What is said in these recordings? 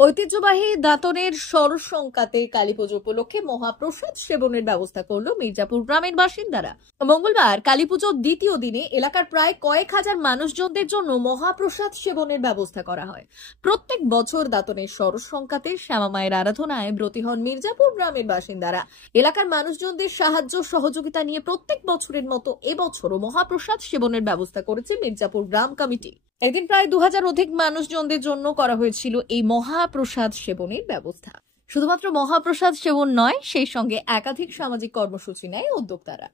ঐতিহ্যবাহী দাঁতনের সরসংকাতে কালীপুজো উপলক্ষে মহাপ্রসাদ সেবনের ব্যবস্থা করল মির্জাপুর গ্রামের বাসিন্দারা। মঙ্গলবার কালীপুজোর দ্বিতীয় দিনে এলাকার প্রায় কয়েক হাজার মানুষজনদের জন্য মহাপ্রসাদ সেবনের ব্যবস্থা করা হয়। প্রত্যেক বছর দাঁতনের সরসংকাতে শ্যামা মায়ের আরাধনায় ব্রতী হন মির্জাপুর গ্রামের বাসিন্দারা। এলাকার মানুষজনদের সাহায্য সহযোগিতা নিয়ে প্রত্যেক বছরের মতো এবছরও মহাপ্রসাদ সেবনের ব্যবস্থা করেছে মির্জাপুর গ্রাম কমিটি। এদিন প্রায় 2000 অধিক মানুষজনদের জন্য করা হয়েছিল এই মহাপ্রসাদ সেবনের ব্যবস্থা। শুধুমাত্র মহাপ্রসাদ সেবন নয়, সেই সঙ্গে একাধিক সামাজিক কর্মসূচি নেয় উদ্যোক্তারা।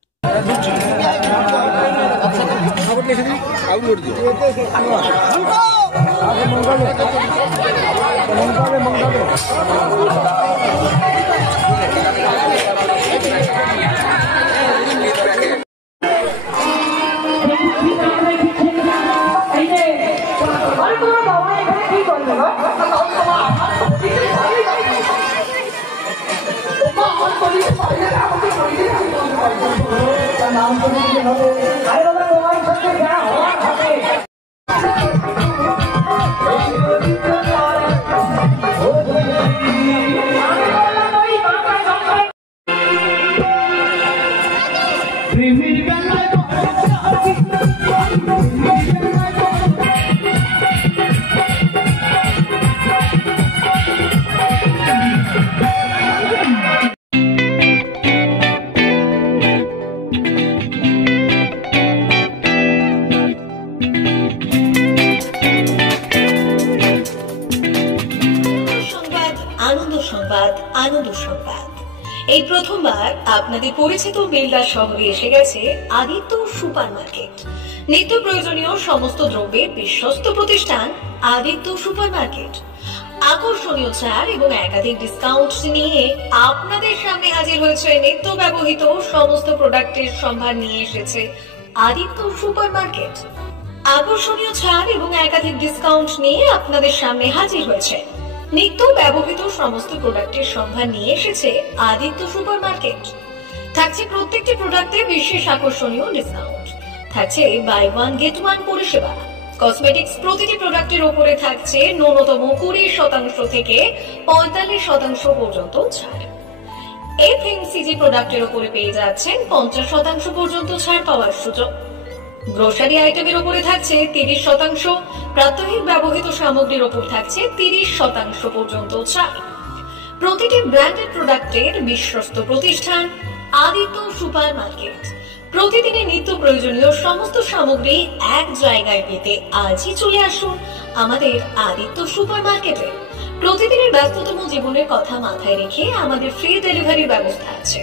আনন্দ সংবাদ। এই প্রথমবার আপনাদের পরিচিত বেলদা শহরে এসে গেছে আদিত্য সুপার মার্কেট। নিত্য প্রয়োজনীয় সমস্ত দ্রব্যের বিশ্বস্ত প্রতিষ্ঠান আদিত্য সুপার মার্কেট। আকর্ষণীয় ছাড় এবং একাধিক ডিসকাউন্ট নিয়ে আপনাদের সামনে হাজির হয়েছে। নিত্য ব্যবহৃত সমস্ত প্রোডাক্টের সম্ভার নিয়ে এসেছে আদিত্য সুপার মার্কেট। আকর্ষণীয় ছাড় এবং একাধিক ডিসকাউন্ট নিয়ে আপনাদের সামনে হাজির হয়েছে। নিত্য ব্যবহৃত সমস্ত প্রোডাক্টের সম্ভার নিয়ে এসেছে আদিত্য সুপার মার্কেট। থাকছে প্রত্যেকটি প্রোডাক্টে বিশেষ আকর্ষণীয় ডিসকাউন্ট। থাকছে বাই ওয়ান গেট ওয়ান পরিষেবা। কসমেটিক্স প্রতিটি প্রোডাক্টের উপরে থাকছে ন্যূনতম 20% থেকে 45% পর্যন্ত ছাড়। এফএমসিজি প্রোডাক্টের উপরে পেয়ে যাচ্ছেন 50% পর্যন্ত ছাড় পাওয়ার সুযোগ। গ্রোসারি আইটেমের উপরে থাকছে 30%, প্রাত্যহিক ব্যবহৃত সামগ্রীর উপর থাকছে 30% পর্যন্ত ছাড়। প্রতিটি ব্র্যান্ডেড প্রোডাক্টের বিশ্বস্ত প্রতিষ্ঠান আদিত্য সুপার মার্কেট। প্রতিদিনের নিত্য প্রয়োজনীয় সমস্ত সামগ্রী এক জায়গায় পেতে আজই চলে আসুন আমাদের আদিত্য সুপার মার্কেটে। প্রতিদিনের ব্যস্ততম জীবনের কথা মাথায় রেখে আমাদের ফ্রি ডেলিভারির ব্যবস্থা আছে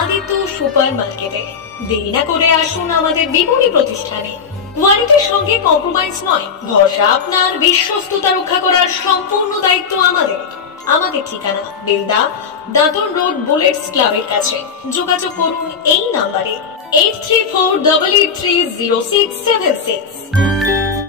আদিত্য সুপার মার্কেটে। দেরি না করে আসুন আমাদের বিপণী প্রতিষ্ঠানে। কোয়ালিটির সঙ্গে কম্প্রোমাইজ নয়, ভরসা আপনার, বিশ্বস্ততা রক্ষা করার সম্পূর্ণ দায়িত্ব আমাদের। আমাদের ঠিকানা বেলদা, দাঁতন রোড, বুলেটস ক্লাবের কাছে। যোগাযোগ করুন এই নাম্বারে 8348830676।